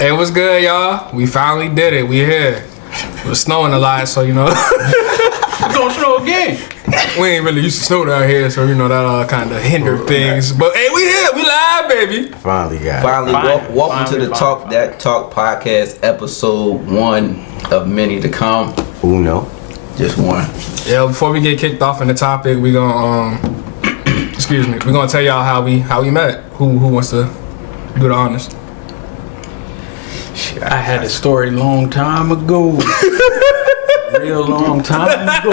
Hey, what's good, y'all? We finally did it. We here. It was snowing a lot, so you know. It's gonna snow again. We ain't really used to snow down here, so you know that kind of hindered things. But hey, we here. We live, baby. Finally got Welcome to the Talk That Talk podcast, episode 1 of many to come. Uno. Just one. Yeah. Before we get kicked off in the topic, we gonna excuse me. We gonna tell y'all how we met. Who wants to do the honors? I had a story long time ago. Real long time ago.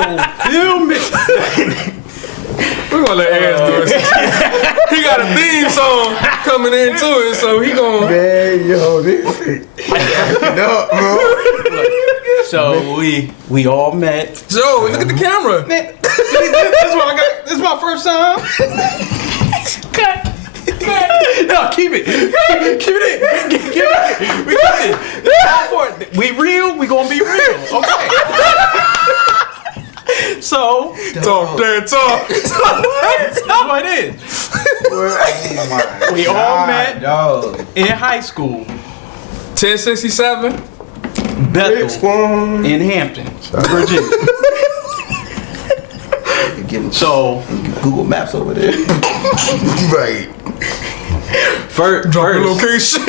Feel me? We're gonna let Ayers do it. He got a theme song coming into it, so he gonna. Man, yo, this shit. No, bro. So we all met. Joe, look at the camera. This is what I got. This is my first time. Cut. No, keep it. Keep it in. Keep it. We got it. All for it. We real. We gonna be real. Okay. So Talk that talk. that's what it is. We all met Dog. in high school. 1067. Bethel in Hampton, Virginia. Getting So Google Maps over there. Right. first Location.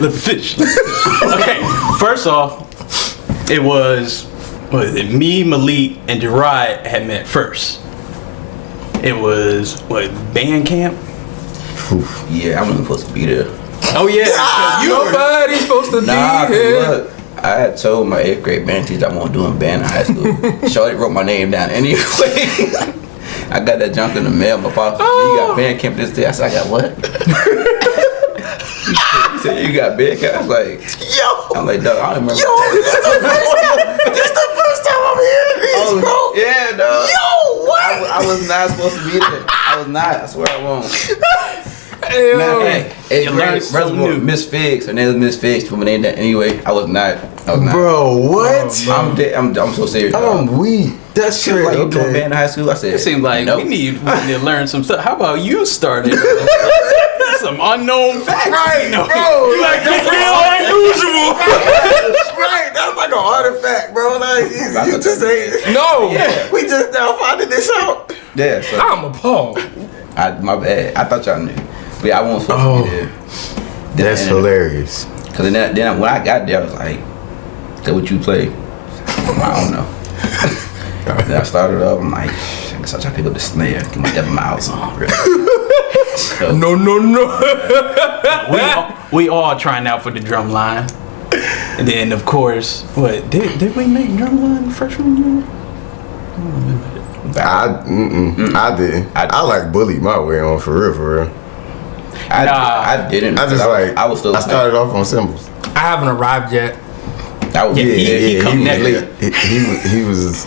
let me fish. Okay, first off, it was me, Malik, and Gerard had met first. It was band camp. Yeah, I wasn't supposed to be there. Oh yeah, Nobody's supposed to Nah, be 'cause here. look, I had told my 8th grade band teacher I wasn't doing band in high school. Shorty wrote my name down anyway. I got that junk in the mail. My father said, "You got band camp this day." I said, "I got what?" He said, "You got band camp." I was like, I'm like, "Dog, I don't remember." This the first time I'm hearing this, bro. Yeah, dog. Yo, what? I was not supposed to be there. I was not. I swear I won't. Hey, Hey, You learned something Reservoir, new. Miss Figs. Her name was Miss Figs. Put my name down anyway. I was not. Bro, what? I'm so serious. I'm dog. weak. That's She was crazy. like, "You doing Okay. band in high school?" I said, it seems like no. we need to learn some stuff. How about you started some unknown facts? Right, No. bro. you like the real unusual. Right, that's like an artifact, bro. Like, you just ain't. No. We just now finding this out. Yeah, so I'm appalled. my bad. I thought y'all knew. But yeah, I wasn't supposed to be there. That's hilarious. Because then when I got there, I was like, "Is that what you play?" I don't know. Then I started up. I'm like, I guess I'll try to pick up the snare. Get my devil miles on. Really. So, No. We all trying out for the drum line. And then of course, did we make drum line freshman year? I didn't. I like bullied my way on for real. I didn't. I just like. I was still. I started off on cymbals. I haven't arrived yet. I was. Yeah, he come next. He was.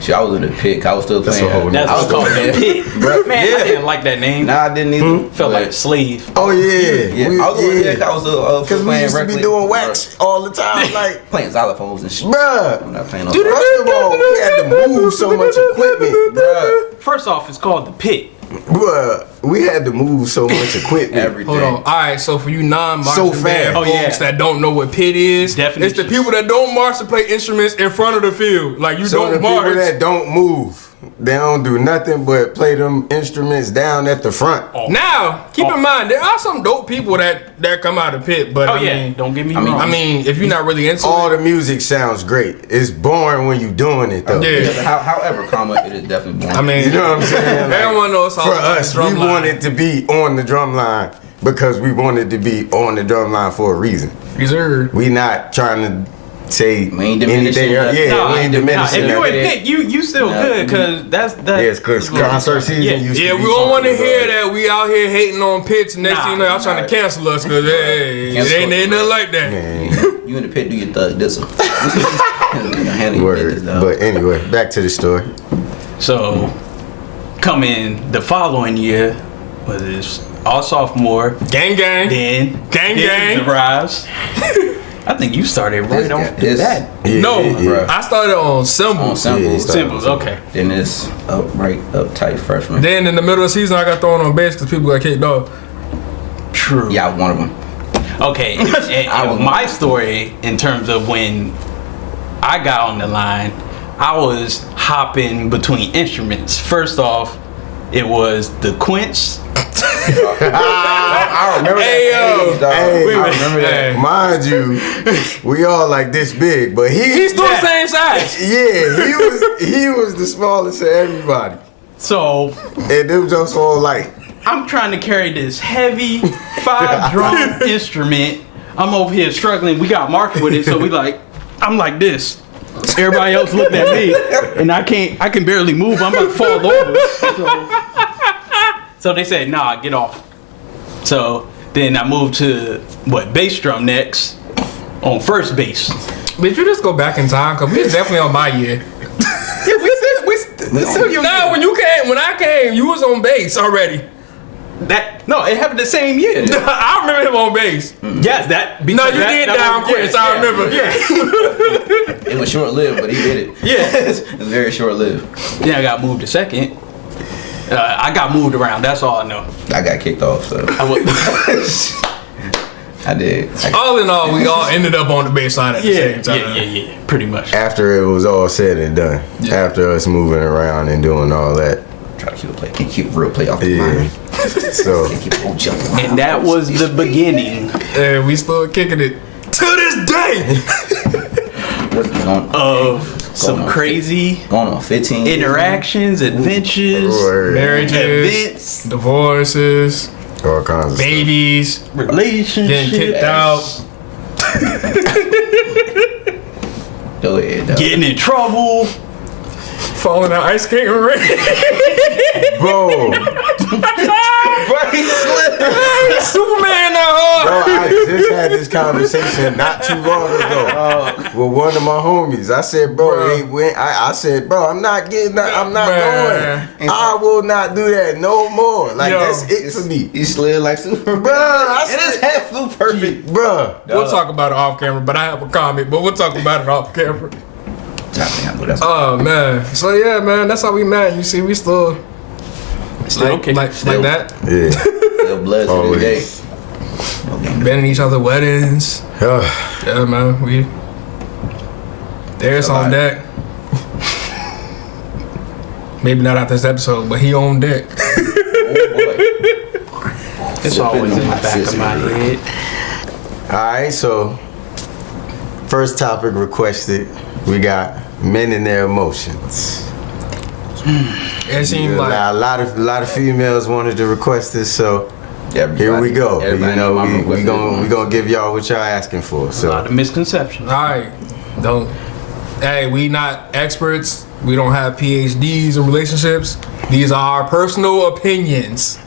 Shit, I was in the pit. I was still That's playing. a whole That's I was what's called still the pit. Bruh, Man, yeah. I didn't like that name. Nah, I didn't either. Felt But- like slave. Oh yeah. Yeah, I was Because we playing used to be regularly. doing wax all the time, like, Playing xylophones and shit. bruh. I'm not playing no. First of all, we had to move so much equipment, Bruh, First off, it's called the pit. bruh. We had to move so much equipment. everything. Hold on. All right, so for you non-marching So band fast. Oh, yeah. folks that don't know what pit is, Definitions. it's the people that don't march to play instruments in front of the field. Like you So the don't people march. that don't move, they don't do nothing but play them instruments down at the front. Now, keep in mind, there are some dope people that come out of pit, but Oh I yeah, mean, don't get me I mean- wrong. I mean, if you're not really into All it, the music sounds great. It's boring when you doing it though. Yeah. However, it is definitely boring. I mean, You know what I'm saying? Like, everyone knows how for to us, we drum line. wanted to be on the drum line because we wanted to be on the drum line for a reason. Reserved. We not trying to say We ain't diminishing anything. that. Yeah, Nah, we ain't nah, diminishing if you that. in pit, you still Nah, good because that's that. Yes, because concert season Yeah. used Yeah, to we be don't want to funky, hear bro. that we out here hating on pits. Next Nah, thing you know, y'all trying to cancel us because hey, it Cancel ain't us, nothing like that. Man, You in the pit, do your thug this one. Handle your business, word. dog. But anyway, back to the story. So, coming the following year was this all sophomore. Gang, gang. Then Gang, then gang. the rise. I think you started right off the This- bat. Yeah, No, yeah. I started on On cymbals. samples. Yeah, Symbols, okay. Then it's uptight freshman. Then in the middle of the season, I got thrown on bass because people got kicked off. True. Yeah, I was one of them. Okay, and my story in terms of when I got on the line, I was hopping between instruments. First off, it was the Quince. I remember Hey, that. yo. Age, dog. Hey, I remember that. hey. Mind you, we all like this big, but He's still the same size. yeah, he was the smallest of everybody. So And them jokes all like, I'm trying to carry this heavy 5-drum instrument. I'm over here struggling. We got Mark with it, so I'm like this. Everybody else looked at me, and I can barely move. I'm about to fall over. So they said, nah, get off. So then I moved to bass drum next on first base. Did you just go back in time? Cause we was definitely on my year. No, when I came, you was on bass already. No, it happened the same year. I remember him on bass. Yes, that. No, you did down Quince. I remember. Yeah. It was short lived, but he did it. Yeah. It was very short lived. Then I got moved to second. I got moved around. That's all I know. I got kicked off, so I did. All in all, we all ended up on the bass line at the same time. Yeah. Pretty much. after it was all said and done, after us moving around and doing all that. Try to keep a play. Can't keep real play off the Yeah. line. So, Can't keep old jump. And that was the beginning And we still kicking it to this day. What's going of some on. crazy Going on 15 years now? interactions, adventures, word. Marriages, events, divorces, all kinds of babies, relationships. getting kicked out. Go ahead, dog. Getting in trouble. Falling out ice skating ring. stuff. Bro, Superman now, bro, I just had this conversation not too long ago with one of my homies. I said, bro, I said, bro, I'm not Man. going. I will not do that no more. Like, Yo, that's it for me. He slid like Superman. Bro, I And his said, head flew perfect. bro. We'll talk about it off camera, but I have a comment, but we'll talk about it off camera. Oh man. So yeah, man, that's how we met. You see, we still like that. Yeah. Still blessed every day. Always. No game. Been in each other weddings. Yeah, man, we there's on deck. Maybe not after this episode, but he on deck. It's always in the back of my head. Alright, so first topic requested. We got men and their emotions. It seemed like A lot of females wanted to request this, so Everybody- here we go. everybody You know, my we request gonna is- we gonna give y'all what y'all asking for. A lot So of misconceptions. all right, don't. Hey, we not experts. We don't have PhDs in relationships. These are our personal opinions.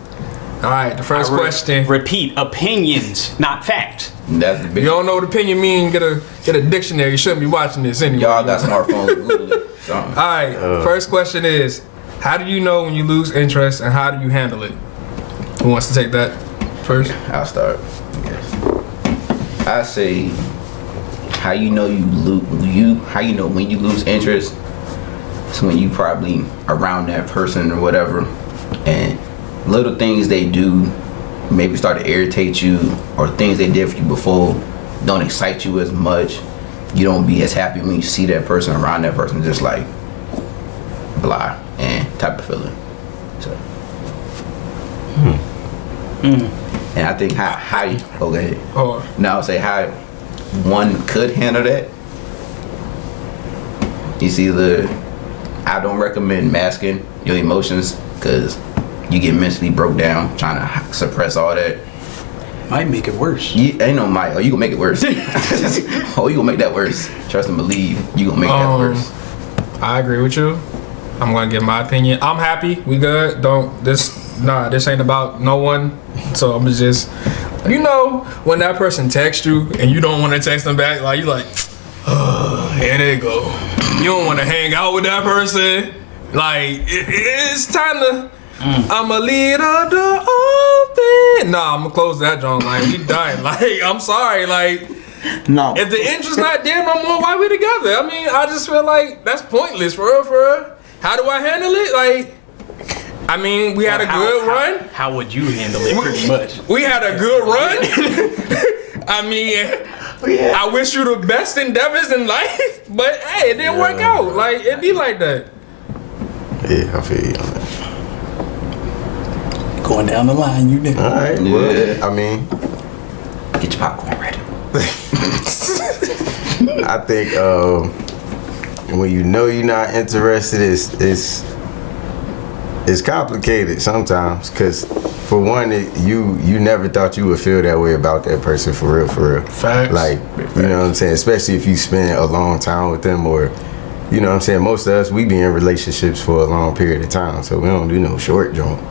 All right, the first question. Repeat, opinions, not fact. That's the You big. don't know what opinion mean? Get a dictionary. You shouldn't be watching this anyway. Y'all got smartphones. Google it. Something. All right. First question is, how do you know when you lose interest, and how do you handle it? Who wants to take that first? I'll start. Yes. I say, how you know how you know when you lose interest? It's when you probably around that person or whatever, and little things they do maybe start to irritate you, or things they did for you before don't excite you as much. You don't be as happy when you see that person around that person, just like blah and type of feeling. So. And I think how you go ahead. Or Now I'll say how one could handle that. It's either I don't recommend masking your emotions because you get mentally broke down trying to suppress all that. Might make it worse. You ain't no might. Oh, you gonna make it worse. Oh, you gonna make that worse. Trust and believe. You gonna make that worse. I agree with you. I'm gonna give my opinion. I'm happy. We good. This ain't about no one. So I'm just, you know, when that person texts you and you don't want to text them back, like you like, oh, here they go. You don't want to hang out with that person. Like it's time to. I'ma lead a door open. Nah, I'ma close that joint. Like we dying. Like I'm sorry. Like No. if the interest not there no more, why we together? I mean, I just feel like that's pointless for real. How do I handle it? Like I mean, we had a good run. How would you handle it? Pretty much. We had a good run. I mean, I wish you the best endeavors in life, but hey, it didn't work out. Like, it be like that. Yeah, I feel you on that. Going down the line, you know. All right. Well, I mean, Get your popcorn ready. I think when you know you're not interested, it's complicated sometimes. Cause for one, you never thought you would feel that way about that person for real. Facts. Like, you know what I'm saying? Especially if you spend a long time with them, or you know what I'm saying. Most of us, we be in relationships for a long period of time, so we don't do no short jump.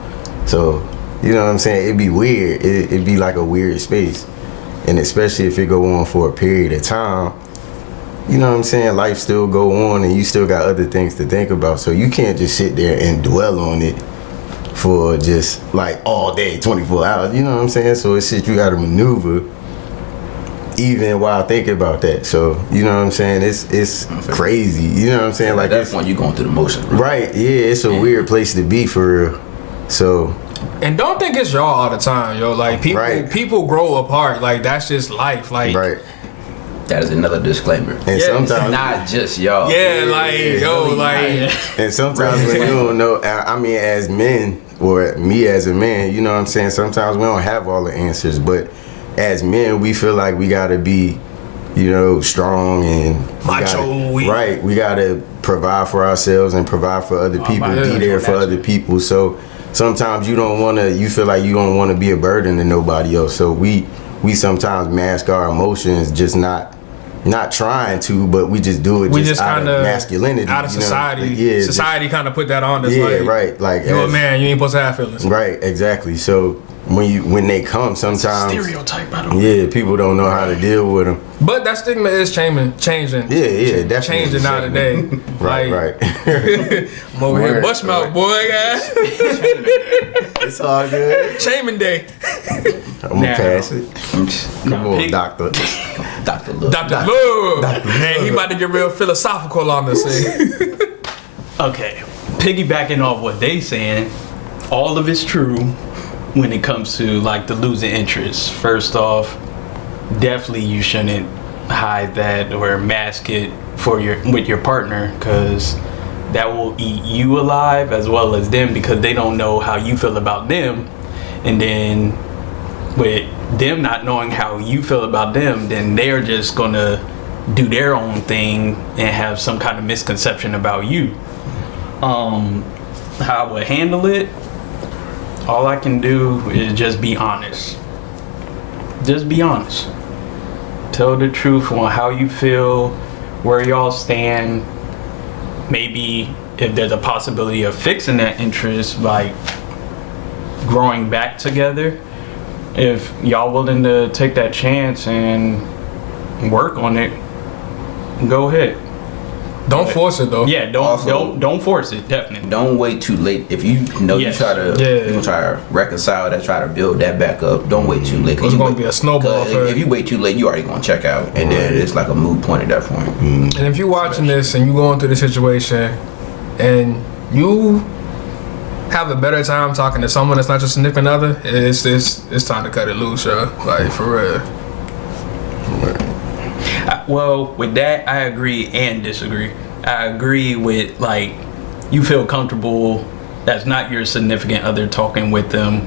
So you know what I'm saying? It'd be weird. It'd be like a weird space, and especially if it go on for a period of time. You know what I'm saying? Life still go on, and you still got other things to think about. So you can't just sit there and dwell on it for just like all day, 24 hours. You know what I'm saying? So it's shit you got to maneuver even while thinking about that. So you know what I'm saying? It's crazy. You know what I'm saying? Like At that it's point, you going through the motions, bro. right. Yeah, it's a weird place to be for real. So And don't think it's y'all all the time, yo. Like, people grow apart. Like, that's just life. Like, right. That is another disclaimer. And Yeah, sometimes Not just y'all. yeah, like, yo, really like, And sometimes when you don't know, I mean, as men, or me as a man, you know what I'm saying? Sometimes we don't have all the answers, but as men, we feel like we gotta be, you know, strong and Macho. we gotta provide for ourselves and provide for other people, be there for other people. So sometimes you feel like you don't want to be a burden to nobody else. So we sometimes mask our emotions, just not trying to, but we just do it. we just just out kind of of masculinity, out of you know? society. Yeah, Society kind of put that on us. yeah, like, right. Like you a as- man, you ain't supposed to have feelings. Right, exactly. So when they come, sometimes Stereotype, by the way. yeah, people don't know how to deal with them. But that stigma is changing. Yeah, definitely Changing nowadays. Right, Like, right. I'm over here, Word, bust mouth, boy, guys. It's all good. Shaming day. I'm gonna Now- pass it. Come on, Pig- doctor. Dr. Love. Dr. Love. Man, he about to get real philosophical on this thing. Okay, piggybacking off what they saying, all of it's true when it comes to like the losing interest. First off, definitely you shouldn't hide that or mask it with your partner, because that will eat you alive as well as them, because they don't know how you feel about them, and then with them not knowing how you feel about them, then they're just gonna do their own thing and have some kind of misconception about you. How I would handle it, all I can do is just be honest. Just be honest. Tell the truth on how you feel, where y'all stand. Maybe if there's a possibility of fixing that interest by growing back together, if y'all willing to take that chance and work on it, go ahead. Don't force it though. Yeah, don't force it. Definitely. Don't wait too late. If you know Yes. you gonna try to reconcile that, try to build that back up. Don't wait too late. It's gonna be a snowball. If you wait too late, you already gonna check out, and then it's like a moot point at that point. And if you're watching this and you going through the situation and you have a better time talking to someone that's not your significant other, it's time to cut it loose, yo. Like, for real. Well, with that, I agree and disagree. I agree with, like, you feel comfortable that's not your significant other talking with them,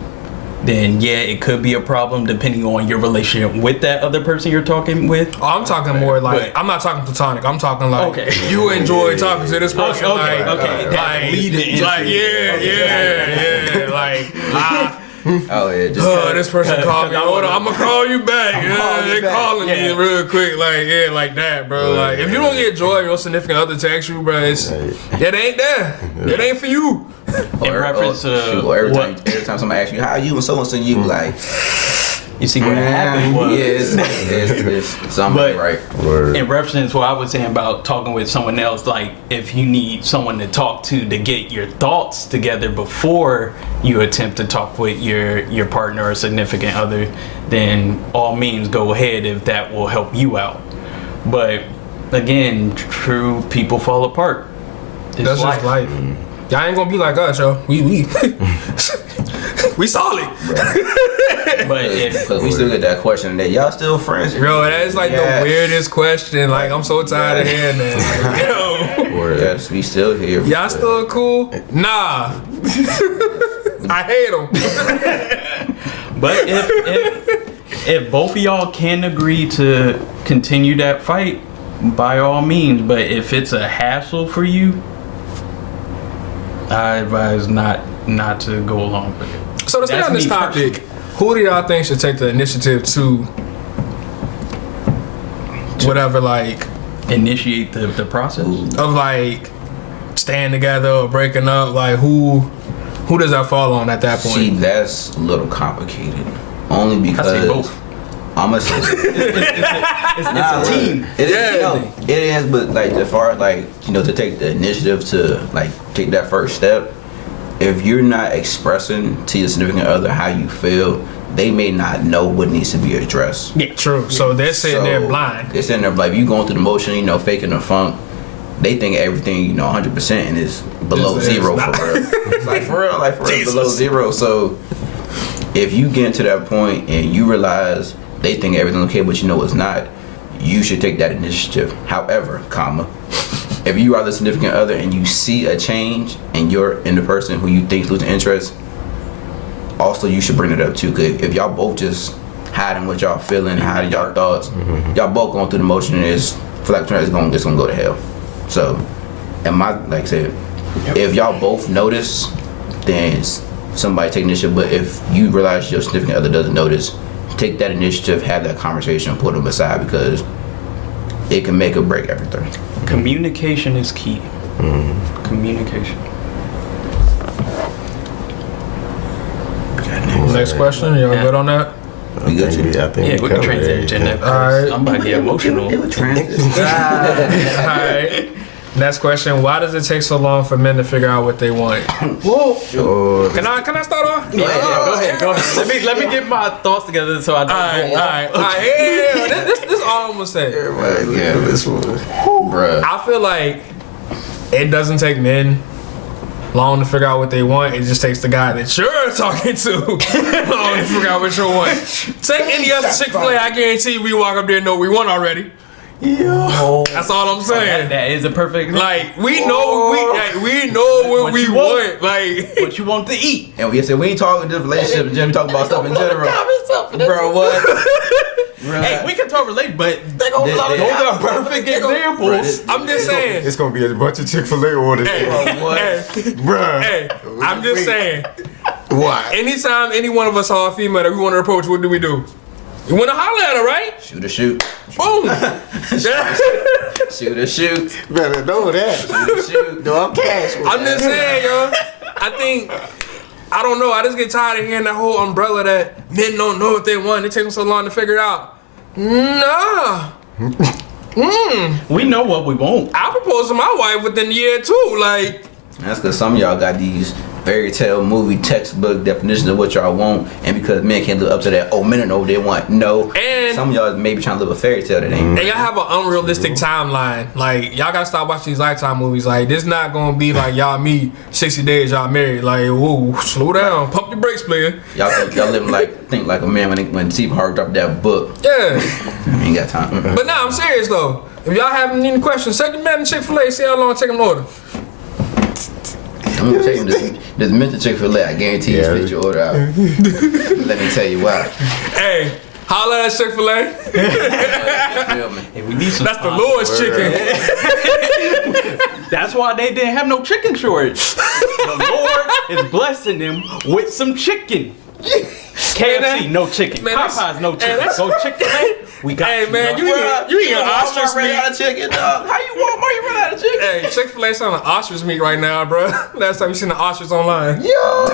then yeah, it could be a problem depending on your relationship with that other person you're talking with. Oh, I'm talking more like, But- I'm not talking platonic. I'm talking like, Okay. you enjoy talking to this person. Okay, like, okay. Like, Leading into like, yeah. Like, Oh yeah, just this person called me. Hold on, I'm gonna call you back. They calling me Yeah. real quick. Like, yeah, like that, bro. Like, if you don't get joy, your significant other text you, bro, it ain't there. It ain't for you. In reference to or every what time somebody asks you how you and so and so, you like, you see what happened was. it's something But- right. In reference to what I was saying about talking with someone else, like if you need someone to talk to get your thoughts together before you attempt to talk with your partner or significant other, then all means go ahead if that will help you out. But again, true people fall apart. It's That's just life. Y'all ain't gonna be like us, yo. We we solid. But if Because we still get that question that y'all still friends. Bro, that is like Yes. the weirdest question. Like, I'm so tired of hearing that. Like, yo, Word. Yes, we still here. y'all still cool? Nah. I hate them. But if both of y'all can agree to continue that fight, by all means. But if it's a hassle for you, I advise not to go along with it. So to stay That's on this me topic, who do y'all think should take the initiative to whatever, like, Initiate the process. of like staying together or breaking up? Like, who does that fall on at that point? See, that's a little complicated. Only because I say both. I'm gonna say It's a team. It is, Yeah. you know, it is, but like as far as like to take the initiative to like take that first step, if you're not expressing to your significant other how you feel, they may not know what needs to be addressed. Yeah, true. So they're sitting there So, blind. They're sitting there like you going through the motion, faking the funk. They think everything, 100% and it's below It's zero not. for real. like for real, below zero. So if you get to that point and you realize they think everything's okay, but it's not, you should take that initiative. However, if you are the significant other and you see a change and you're in the person who you think is losing interest, also you should bring it up too. Cause if y'all both just hiding what y'all feeling, hiding y'all thoughts, y'all both going through the motion and it's gonna go to hell. So, like I said, if y'all both notice, then somebody take initiative. But if you realize your significant other doesn't notice, take that initiative, have that conversation, put them aside because it can make or break everything. Communication is key. Communication. Next question. Y'all good on that? We good? I think Yeah, we can covered transition everything. that. Alright. I'm about to get emotional. All right. Next question. Why does it take so long for men to figure out what they want? Oh, Can I start off? Yeah, go ahead. Let me get my thoughts together so I don't go off. All right. Yeah. This all I'm gonna say. everybody, yeah, this one. Bruh. I feel like it doesn't take men long to figure out what they want. It just takes the guy that you're talking to long to figure out what you want. Take any other Chick-fil-A, I guarantee we walk up there and know what we want already. That's all I'm saying. That is a perfect. Like we know we know what What we you want. Like what you want to eat. And we said we ain't talking just relationship in general, we talking about stuff in general. Bro, what? Hey, we can talk related, but those are are perfect examples. I'm just saying. It's gonna be a bunch of Chick-fil-A orders. Hey, what? hey, Bruh. hey, I'm just saying. Why? Anytime any one of us saw a female that we want to approach, what do? We want to holler at her, right? Shoot or shoot. Boom. Shoot or shoot. Better know that. Shoot or shoot. No, I'm cash. I'm just saying, yo. I don't know. I just get tired of hearing that whole umbrella that men don't know what they want. It takes them so long to figure it out. Nah. We know what we want. I proposed to my wife within a year too. Like, That's because some of y'all got these fairy tale movie textbook definitions of what y'all want, and because men can't live up to that, men know what they want. No. And- some of y'all maybe trying to live a fairy tale that ain't. and y'all have an unrealistic timeline. Like, y'all gotta stop watching these Lifetime movies. Like, this not gonna be like y'all meet 60 days, y'all married. Like, whoa, slow down, pump your brakes, player. Y'all living think like a man when Steve Harvey dropped that book. Yeah. Ain't got time. But nah, I'm serious though. If y'all have any questions, send your man to Chick-fil-A, see how long it take them to order. I'm gonna take this mental Chick-fil-A. I guarantee you spit your order out. Let me tell you why. Hey, holla at Chick-fil-A. You feel me? Hey, we need some. That's the Lord's chicken. That's why they didn't have no chicken shortage. The Lord is blessing them with some chicken. KFC, no chicken. Man, that's- Popeyes, no hey, chicken. that's- Go Chick-fil-A, we got Hey you, man, dog. you eating ostrich Walmart ran meat. out of chicken, dog. How you Walmart you run out of chicken? Hey, Chick-fil-A sound like ostrich meat right now, bro. Last time you seen the ostrich online. Yo,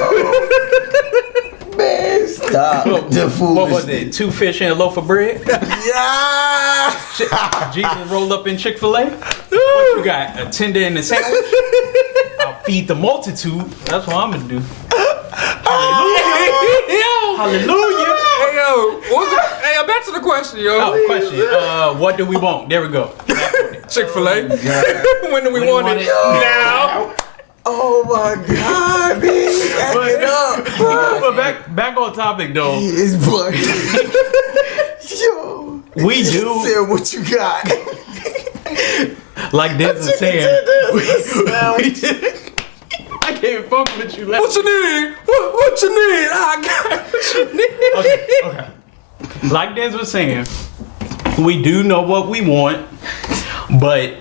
man, stop the foolishness. What was it? 2 fish and a loaf of bread? Yeah. Jesus rolled up in Chick-fil-A. What you got? A tender and a sandwich? I'll feed the multitude. That's what I'm gonna do. Hallelujah. Hey yo, what was it? Hey, back to the question, yo. Oh, question. What do we want? There we go. Chick-fil-A. When do we want it? want it? Now. Oh my God, man. Back it up, bro. But back on topic though. He is bugged. Yo. We Just do say what you got. like this is saying. I can't fuck with you. What you need? What you need? I got what you need. Okay. Like Dez was saying, we do know what we want, but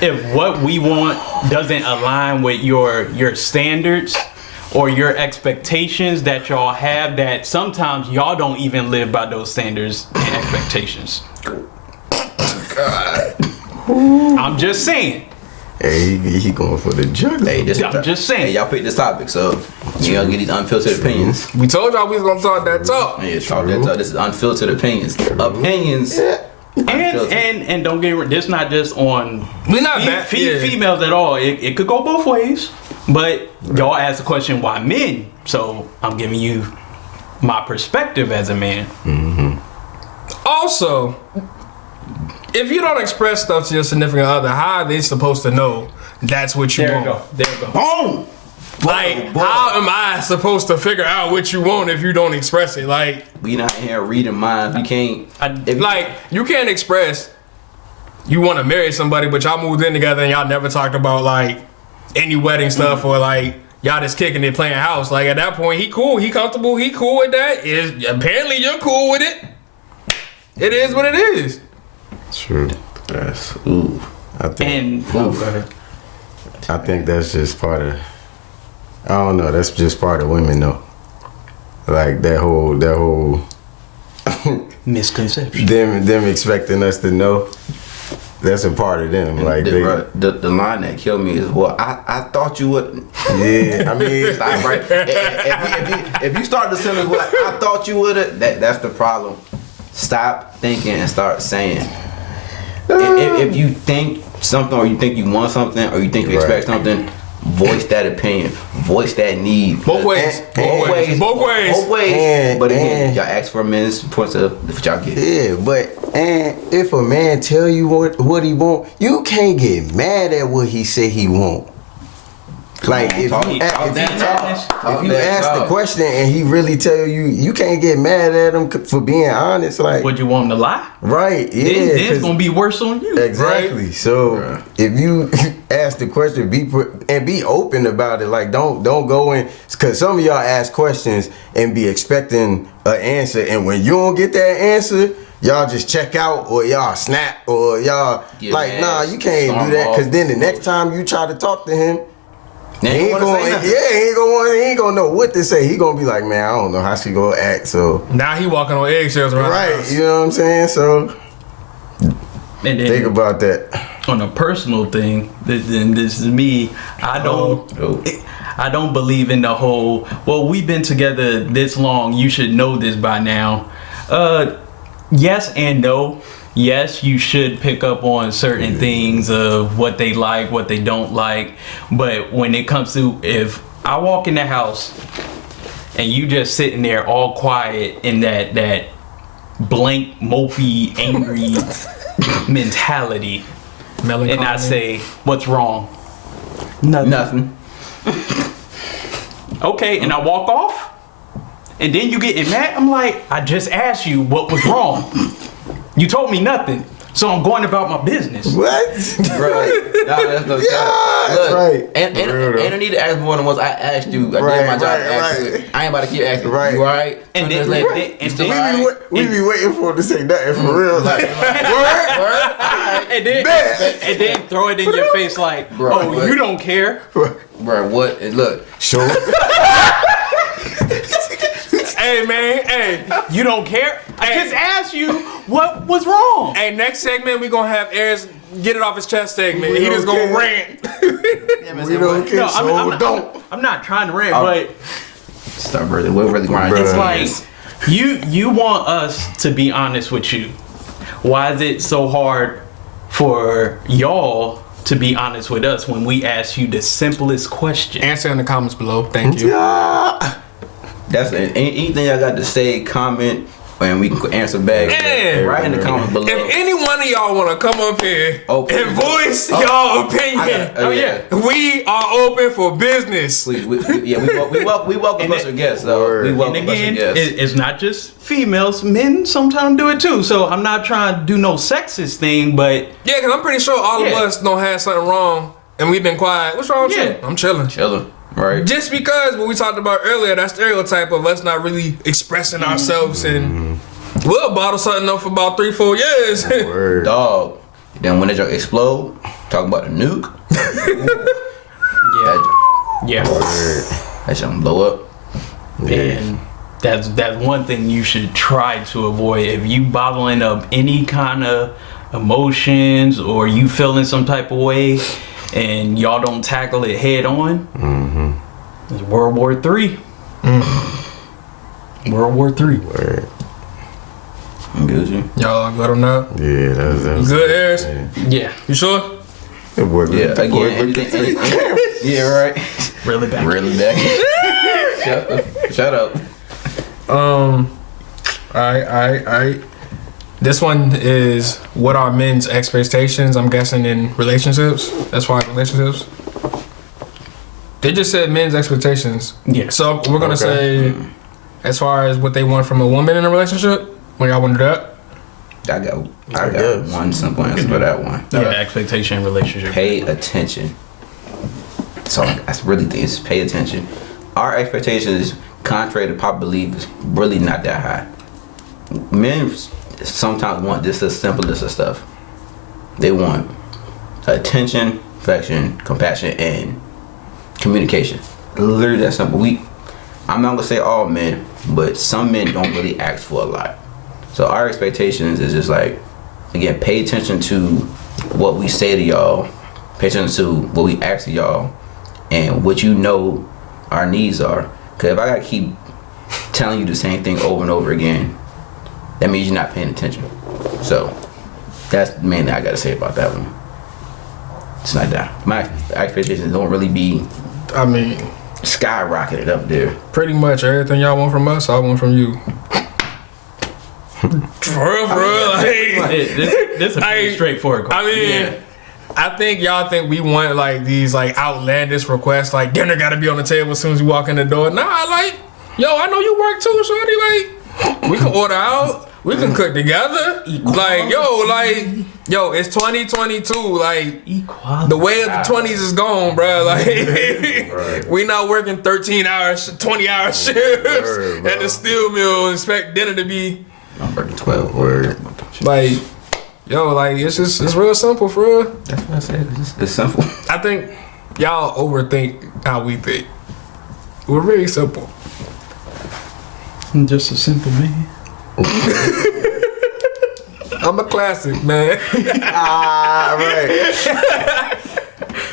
if what we want doesn't align with your standards or your expectations that y'all have, that sometimes y'all don't even live by those standards and expectations. God. I'm just saying. Hey, he going for the juggler. Hey, I'm just saying. Hey, y'all picked this topic, so you gonna get these unfiltered opinions. We told y'all we was gonna talk that talk. Yeah, talk that talk. This is unfiltered opinions. Opinions. And don't get this not just on We not bad. females at all. It could go both ways. But y'all asked the question why men. So I'm giving you my perspective as a man. Also, if you don't express stuff to your significant other, how are they supposed to know that's what you want? There we go. Boom. Like, how am I supposed to figure out what you want if you don't express it? Like, We not in here reading minds. We can't. you can't express you want to marry somebody, but y'all moved in together and y'all never talked about like any wedding stuff or like y'all just kicking it, playing house. Like at that point, he cool, he comfortable, he cool with that. Apparently you're cool with it. It is what it is. True. That's ooh. I think. And I think that's just part of. I don't know. That's just part of women, though. Like that whole. misconception. them expecting us to know. That's a part of them. Like the line that killed me is, well, I thought you would. yeah. I mean, Stop, right? If you start the sentence with I thought you would have, that's the problem. Stop thinking and start saying. If you think something, or you think you want something, or you think you expect something, voice that opinion, voice that need. Both ways. Both ways. But again, y'all ask for a minute's points of what y'all get. yeah, but if a man tell you what he want, you can't get mad at what he say he want. Like if you ask the question and he really tell you, you can't get mad at him for being honest. Like, Would you want him to lie? right? Yeah, Then it's 'cause- gonna be worse on you. exactly. So if you ask the question, be open about it. Like don't go in, because some of y'all ask questions and be expecting an answer, and when you don't get that answer, y'all just check out or y'all snap or y'all Get like, mad, nah, you can't storm do that, because off. then the next time you try to talk to him. They He ain't ain't gonna gonna, say nothing. he ain't gonna know what to say. He gonna be like, man, I don't know how she gonna act. So Now he walking on eggshells around the right, house. you know what I'm saying? So And then think about that. on a personal thing, this is me. I don't believe in the whole, well, we've been together this long, you should know this by now. Yes and no. Yes, you should pick up on certain things of what they like, what they don't like. But when it comes to, if I walk in the house and you just sitting there all quiet in that blank, mopey, angry mentality, Melancholy. and I say, what's wrong? Nothing. Okay, and I walk off, and then you getting mad. I'm like, I just asked you what was wrong. You told me nothing, so I'm going about my business. What? Right. Nah, that's no Yeah, that's right. And I need to ask more than once. I asked you. I did my job. to ask you. I ain't about to keep asking. Right. You alright? And then- later, and you still then- alright? We be waiting for him to say nothing for real. Like, Word? And then throw it in your face like, Bro, oh, what? you don't care. Bro, what? And look. show. Hey man, hey. You don't care. I Hey. just asked you what was wrong. Hey, next segment we gonna have Ayers get it off his chest segment. We He just don't gonna care. rant. We don't care, No, so don't. I'm not trying to rant, Oh. but Stop really. What really grind? it's Bruh. like you want us to be honest with you. Why is it so hard for y'all to be honest with us when we ask you the simplest question? Answer in the comments below. Thank you. Yeah. That's it. Anything y'all got to say, comment, and we can answer back. Man. Right in the comments below. If any one of y'all want to come up here Open. and voice y'all opinion, we are open for business. Please, we welcome special guests though. We welcome And special again, guests. it's not just females. Men sometimes do it too. So I'm not trying to do no sexist thing, but Yeah, because I'm pretty sure all of Yeah. us don't have something wrong and we've been quiet. What's wrong with Yeah. you? I'm chilling. Chilling, right? Just because what we talked about earlier, that stereotype of us not really expressing ourselves, and we'll bottle something up for about 3-4 years. Word. Dog. Then when they just explode, talk about the nuke. yeah. That shit gonna blow up. And that's one thing you should try to avoid. If you bottling up any kind of emotions or you feeling some type of way and y'all don't tackle it head on, it's World War III. World War III. Word. I'm Gucci. Y'all good on that? Yeah, that was Good, Ayers? Yeah, You sure? Good boy. Yeah, Good boy. again, anything. Yeah, right. really bad. Really back. Shut up. Alright. This one is what are men's expectations, I'm guessing, in relationships? As far as relationships? They just said men's expectations. Yeah. So we're gonna say, as far as what they want from a woman in a relationship, when y'all want to do that? I got guess. one simple answer for that one. Yeah, expectation in relationship. Pay attention. So I really think it's pay attention. Our expectations, contrary to popular belief, is really not that high. Men sometimes want just the simplest of stuff. They want attention, affection, compassion, and communication. Literally that simple. I'm not gonna say all men, but some men don't really ask for a lot. So our expectations is just like, again, pay attention to what we say to y'all, pay attention to what we ask of y'all, and what you know our needs are. Cause if I gotta keep telling you the same thing over and over again, that means you're not paying attention. So that's the main thing I gotta say about that one. It's not that. My expectations don't really be I mean, skyrocketed up there. pretty much everything y'all want from us, I want from you. For real, like, This is a pretty straightforward I question. mean, I think y'all think we want like these like outlandish requests, like dinner gotta be on the table as soon as you walk in the door. Nah, like, yo, I know you work too, shorty. Like, we can order out, we can cook together. Like, yo, it's 2022. Like, Equality. the way of the 20s is gone, bro. Like, we not working 13 hours, 20 hour shifts at the steel mill and expect dinner to be I'm working 12. Word. like, yo, like it's real simple, for real. That's what I said. It's simple. I think y'all overthink how we think. We're very simple. I'm just a simple man. I'm a classic, man. Right.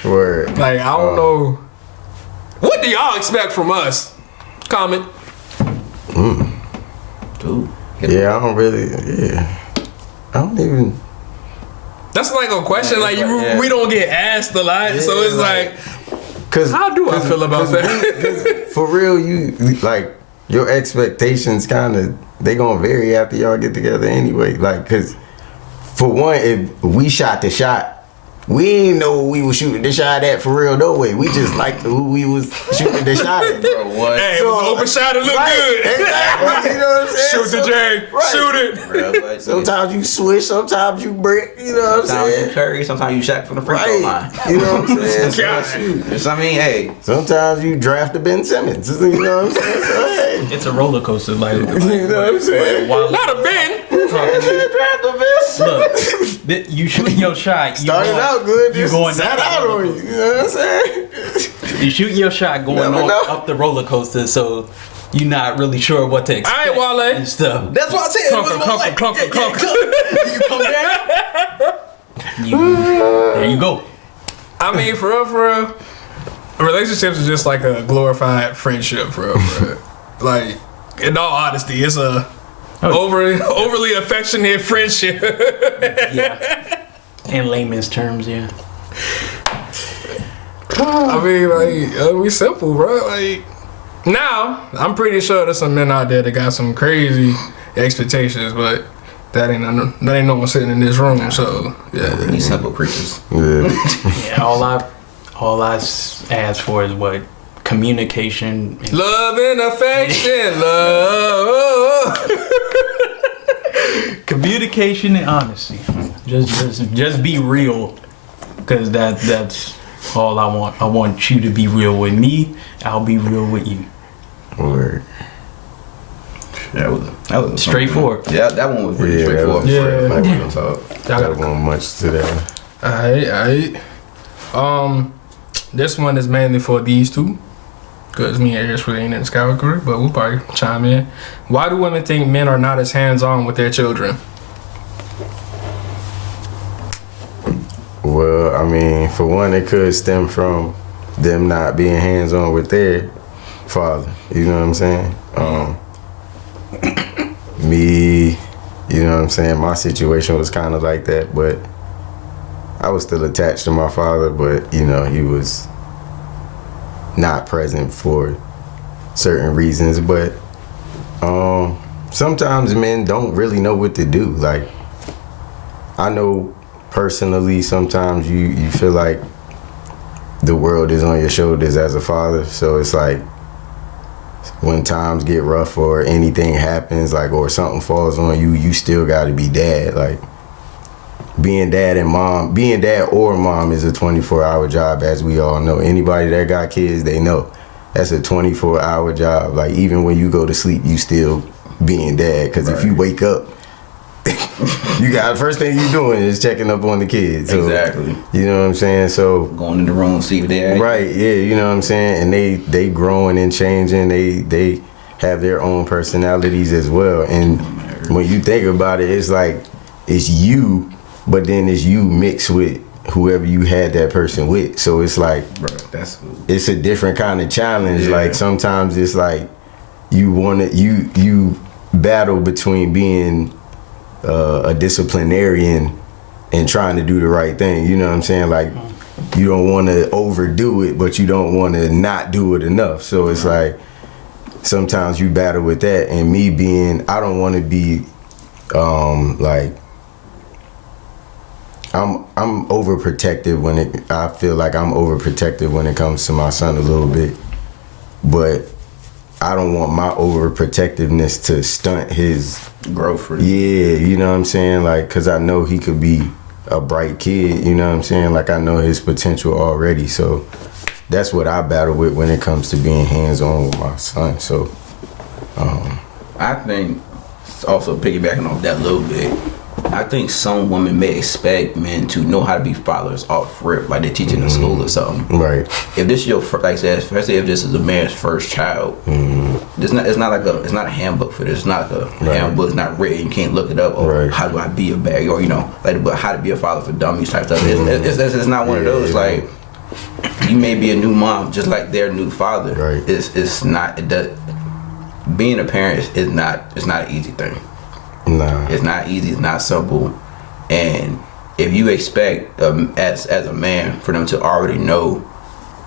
Word. Like, I don't know. What do y'all expect from us? Comment. Dude. Yeah, I don't really. Yeah. I don't even. That's like a question like Yeah. we don't get asked a lot, so it's like, Cause how do I feel about that? Cause for real, you like your expectations kind of they gonna vary after y'all get together anyway. Like, cause for one, if we shot the shot, we ain't know we was shooting the shot at for real. No way. We just liked who we was shooting the shot at. Bro, what? Hey, it was an open shot, it looked good. Exactly. You know what I'm saying? Shoot the J, Right. shoot it. Bro, like, Sometimes you swish, sometimes you brick. You know what I'm sometimes you saying? curry, sometimes you shot from the free throw Right. line. You know what I'm saying? So, God. shoot. So, I mean, hey, Sometimes you draft a Ben Simmons. You know what I'm saying? So, hey. It's a roller coaster. Like, You know what I'm saying? while Not a Ben. Draft a Ben. look, you shooting your shot. Started out good, You just going sat down. out on you. You know what I'm saying? You shooting your shot going Never know. up the roller coaster, so you're not really sure what to expect. All right, Wale. and stuff. that's what I said. Clunker. You come down. There you go. I mean, for real, relationships is just like a glorified friendship, for real. Like, in all honesty, it's a overly affectionate friendship. Yeah. In layman's terms, yeah. I mean, like, we simple, bro. Like, now, I'm pretty sure there's some men out there that got some crazy expectations, but that ain't no one sitting in this room. So yeah, These simple creatures. Yeah. Yeah, all I ask for is what communication. And love and affection, love. communication and honesty. Just be real, because that's all I want. I want you to be real with me. I'll be real with you. Word. That was Straightforward. Yeah, that one was pretty Yeah, that straightforward. was- yeah. Like, real talk. That wasn't much to that. Alright. This one is mainly for these two, because me and Aries really ain't in the Scout group, but we'll probably chime in. Why do women think men are not as hands-on with their children? Well, I mean, for one, it could stem from them not being hands-on with their father. You know what I'm saying? Me, you know what I'm saying? My situation was kind of like that, but I was still attached to my father, but, you know, he was not present for certain reasons. But sometimes men don't really know what to do. Like, I know personally, sometimes you feel like the world is on your shoulders as a father. So it's like when times get rough or anything happens, like, or something falls on you, you still got to be dad. Like, being dad or mom is a 24-hour job, as we all know. Anybody that got kids, they know that's a 24-hour job. Like, even when you go to sleep, you still being dad. Because if you wake up, you got first thing you doing is checking up on the kids. So, Exactly. you know what I'm saying? So Going in the room, see if they're right, yeah, you know what I'm saying? And they growing and changing. They have their own personalities as well. And when you think about it, it's like it's you, but then it's you mixed with whoever you had that person with. So it's like it's a different kind of challenge. Yeah. Like sometimes it's like you battle between being a disciplinarian and trying to do the right thing. You know what I'm saying? Like, you don't want to overdo it, but you don't want to not do it enough. So it's like sometimes you battle with that. And me being, I don't want to be like, I'm overprotective I feel like I'm overprotective when it comes to my son a little bit, but I don't want my overprotectiveness to stunt his growth. Yeah, you know what I'm saying? Like, cause I know he could be a bright kid, you know what I'm saying? Like, I know his potential already. So that's what I battle with when it comes to being hands-on with my son. So I think, also piggybacking off that a little bit, I think some women may expect men to know how to be fathers off rip, like they teach in the school or something. right. If this is your, like I said, especially if this is a man's first child, it's not a handbook for this. It's not like a handbook. It's not written. You can't look it up. Or how do I be a bag? Or but how to be a father for dummies type stuff. It's not one of those. Like, you may be a new mom just like their new father. Right. It's not. Being a parent is not. It's not an easy thing. Nah. It's not easy. It's not simple. And if you expect as a man for them to already know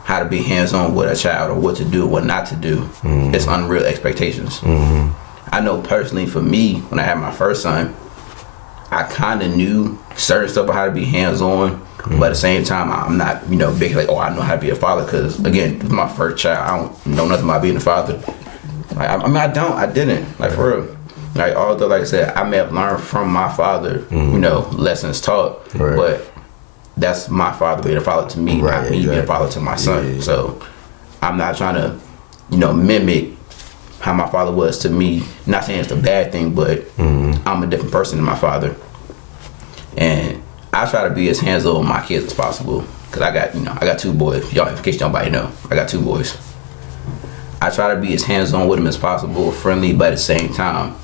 how to be hands-on with a child or what to do, what not to do, it's unreal expectations. I know personally for me, when I had my first son, I kind of knew certain stuff about how to be hands-on, but at the same time, I'm not, big like, oh, I know how to be a father, because again, it's my first child. I don't know nothing about being a father. Like, I didn't, like, for real. Like, although, like I said, I may have learned from my father, lessons taught, but that's my father being a father to me, not me being a father to my son. Yeah. So I'm not trying to, mimic how my father was to me. Not saying it's a bad thing, but I'm a different person than my father. And I try to be as hands-on with my kids as possible, because I got two boys. Y'all, in case nobody know, I got two boys. I try to be as hands-on with them as possible, friendly, but at the same time,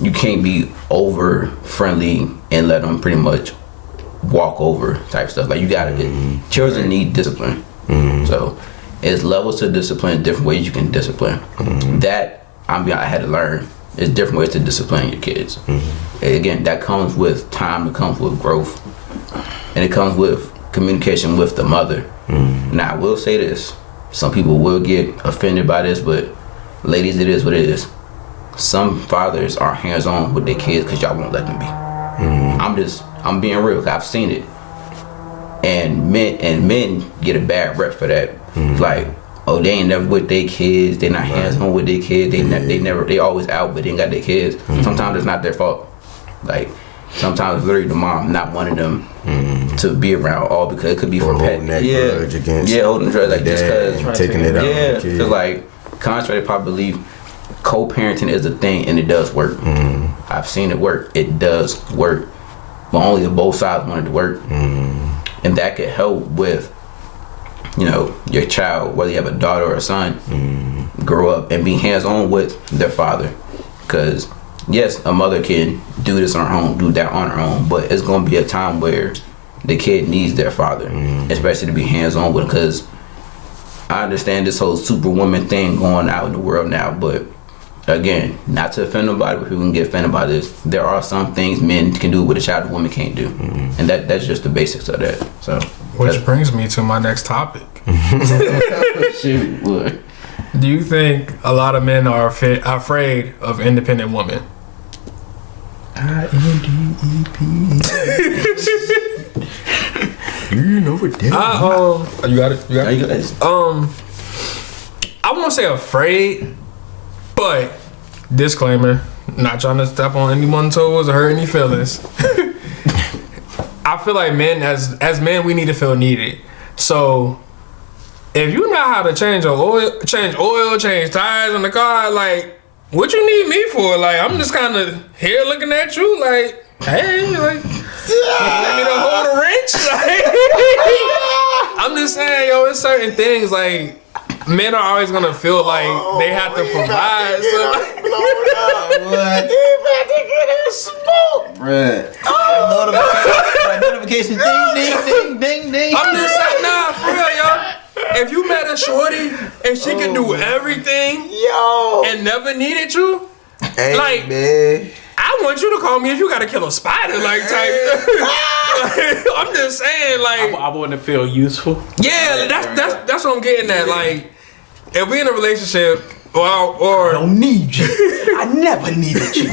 you can't be over friendly and let them pretty much walk over type stuff. Like, you gotta, children need discipline. So it's levels to discipline, different ways you can discipline. That I had to learn. There's different ways to discipline your kids. Again, that comes with time, it comes with growth, and it comes with communication with the mother. Now, I will say this, some people will get offended by this, but ladies, it is what it is. some fathers are hands-on with their kids because y'all won't let them be. I'm being real, 'cause I've seen it. And men get a bad rep for that. Like, oh, they ain't never with their kids, they not hands-on with their kids, they always out, but they ain't got their kids. Sometimes it's not their fault. Like, sometimes it's literally the mom not wanting them to be around, all because it could be for holding that grudge against holding the grudge, like, just because taking it out on the kid. because like, contrary to popular belief, co-parenting is a thing and it does work. I've seen it work. It does work, but only if both sides want it to work, and that could help with, you know, your child, whether you have a daughter or a son, grow up and be hands-on with their father. Because yes, a mother can do this on her own, do that on her own, but it's gonna be a time where the kid needs their father, especially to be hands-on with. Because I understand this whole superwoman thing going out in the world now, but again, not to offend nobody, but people can get offended by this. There are some things men can do with a child a woman can't do, and that's just the basics of that. So, Which brings me to my next topic. shoot, what? Do you think a lot of men are afraid of independent women? You know what that You got it. You got it. Guys, I won't say afraid, but disclaimer: not trying to step on anyone's toes or hurt any feelings. I feel like men, as men, we need to feel needed. So if you know how to change oil, change tires on the car, like, what you need me for? Like, I'm just kind of here looking at you, like, hey, like, let me to hold a wrench. Like, I'm just saying, yo, it's certain things like men are always gonna feel like they have to provide. notification, ding, ding, ding, ding. I'm just saying, nah, for real, yo. If you met a shorty and she can do everything, and never needed you, Hey, like, man. I want you to call me if you gotta kill a spider, like, type. I'm just saying, like, I want to feel useful. yeah, that's what I'm getting at. Like, if we in a relationship, or Don't need you. I never needed you.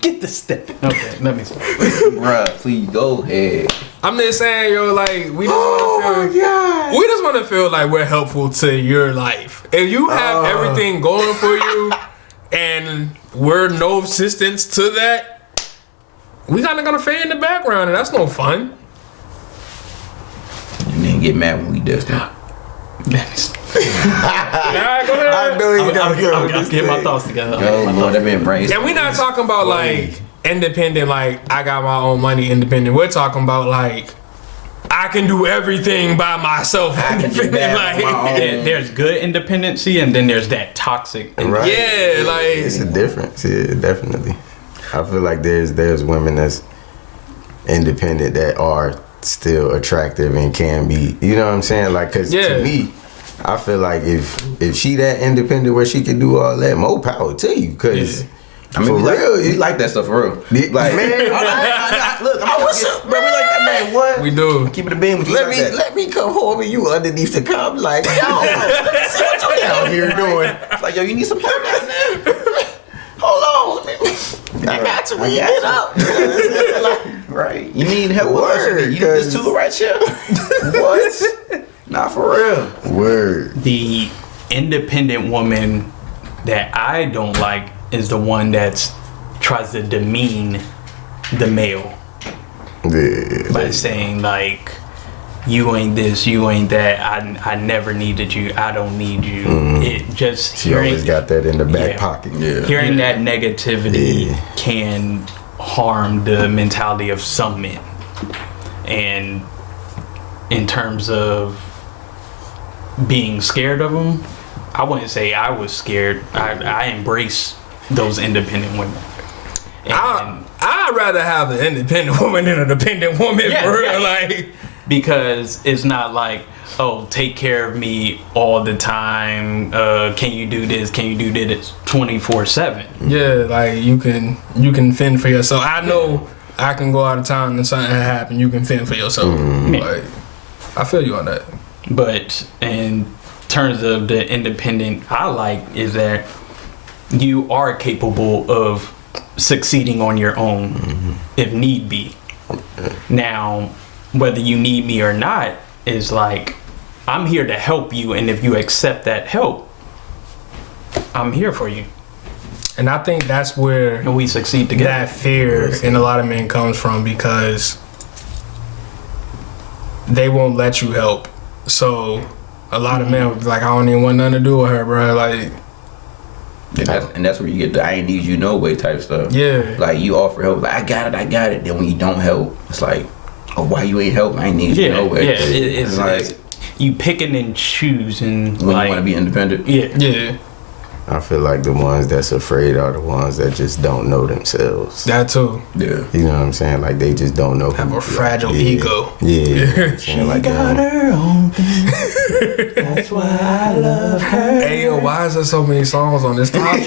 Get the step. Okay, let me stop. Bruh, please go ahead. I'm just saying, yo, like, we just want to feel like we're helpful to your life. If you have everything going for you, and we're no assistance to that, we kind of gonna fade in the background, and that's no fun. And then get mad when we distant. Alright, go ahead. I know you gotta go. I'll get my thoughts together. Oh Lord, that man brains. And we're not talking about like independent, like I got my own money independent. We're talking about like I can do everything by myself. Independent, like, There's good independency, and then there's that toxic. Right. yeah, like It's a difference, yeah, definitely. I feel like there's women that's independent that are still attractive and can be, you know what I'm saying? Like, cause to me, I feel like if she that independent where she can do all that, more power to you. Cause I mean, for we real, we like that stuff for real. like, man, Look, what's up, bro? We like that man. What? we do. Keep it a beam with you. let me come home and you underneath the cup, like, yo, let me see what you down here doing. It's like, yo, you need some help down there. Hold on, I got you when you get up. Right. You need help with Word, us. You need this tool right here. What? Not for real. Word. The independent woman that I don't like is the one that tries to demean the male Yeah. by saying like, you ain't this, you ain't that, I never needed you, I don't need you. It just She always got that in the back pocket. hearing that negativity Yeah. can harm the mentality of some men. And in terms of being scared of them, I wouldn't say I was scared. I embrace those independent women. And I'd rather have an independent woman than a dependent woman, Yeah, for real. yeah. Like, because it's not like, oh, take care of me all the time. Can you do this? Can you do this? 24/7. yeah, like you can fend for yourself. I know I can go out of town and something happen. You can fend for yourself. Like, I feel you on that. But in terms of the independent I like is that you are capable of succeeding on your own if need be. Now, whether you need me or not is like, I'm here to help you, and if you accept that help, I'm here for you. And I think that's where And we succeed together. that fear in a lot of men comes from, because they won't let you help. So a lot of men will be like, I don't even want nothing to do with her, bro. Like, And that's where you get the I ain't need you no way type stuff. yeah. Like you offer help, like I got it. Then when you don't help, it's like, oh, why you ain't helping? I ain't need you no way. It's like it's you picking and choosing. when Like, you want to be independent. yeah. Yeah. I feel like the ones that's afraid are the ones that just don't know themselves. That too. Yeah. You know what I'm saying? Like they just don't know. Have who- a fragile yeah. ego. Yeah. You know what I'm saying? Like, her own thing. That's why I love her. Hey, yo, why is there so many songs on this topic?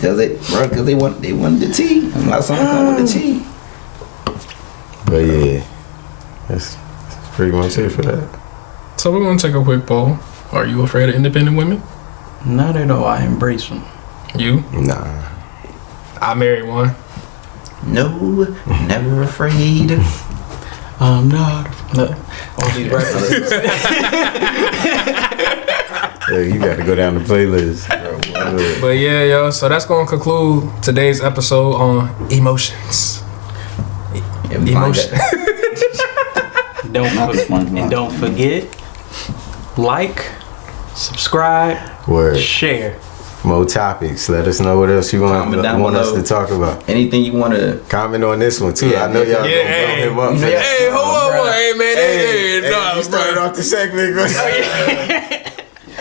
Cause they want the tea. I'm not saying come with the tea. but yeah, that's pretty much it for that. So we're going to take a quick poll. Are you afraid of independent women? Not at all. I embrace them. You? Nah. I married one. No, never afraid. I'm not. Look, all these references. Yeah, you got to go down the playlist. But yeah, yo, so that's going to conclude today's episode on emotions. Yeah, we find Emotion. that- Don't forget, like, subscribe, Word. share. More topics. Let us know what else you Comment down want us below. to talk about. Anything you want to. Comment on this one too. Yeah, I know y'all yeah, gonna hey, blow him up. you for know- that. Hey, hold on. Hey, man. Hey, Hey, nah, you started bro. off the segment.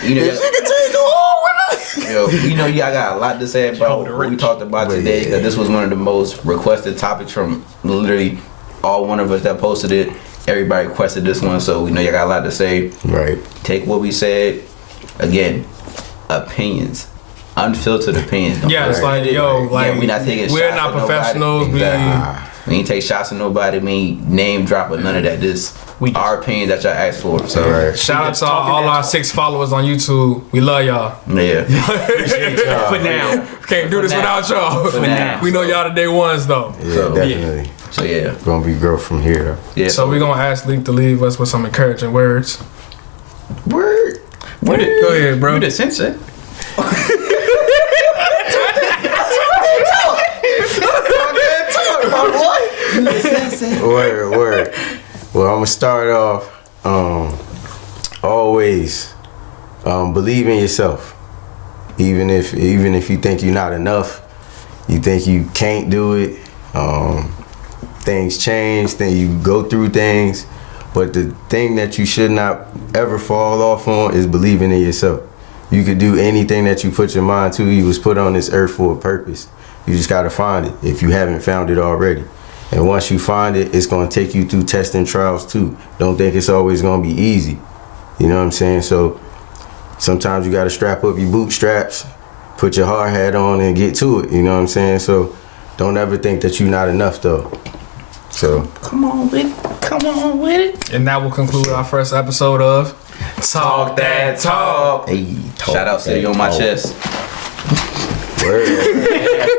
You know, You can change the whole women. yo, you know, y'all got a lot to say about what we talked about But today. yeah. Because this was one of the most requested topics from literally all one of us that posted it. Everybody requested this one, so we know y'all got a lot to say. Right. Take what we said. Again, opinions, unfiltered opinions. Don't Yeah, it's Right. like, yo, like, yeah, we not taking we're shots not at nobody. professionals. Exactly. We ain't take shots at nobody. We ain't name drop or none of that. This We just- our opinion that y'all asked for. So Right. Shout out to all our 6 followers on YouTube. We love y'all. yeah, For now. Can't do this now. without y'all. For now. We know y'all the day ones though. Yeah, So, definitely. so yeah, Gonna be growth from here. yeah. So we're gonna ask Link to leave us with some encouraging words. Word. Go ahead, bro. You the sensei. Word. Well, I'm gonna start off. Always believe in yourself. Even if you think you're not enough, you think you can't do it. Things change. Then you go through things. But the thing that you should not ever fall off on is believing in yourself. You could do anything that you put your mind to. You was put on this earth for a purpose. You just gotta find it if you haven't found it already. And once you find it, it's gonna take you through tests and trials too. Don't think it's always gonna be easy. You know what I'm saying? So sometimes you gotta strap up your bootstraps, put your hard hat on and get to it. You know what I'm saying? So don't ever think that you're not enough though. So Come on with it. And that will conclude our first episode of Talk That Talk. hey, Shout out City on my chest. Word.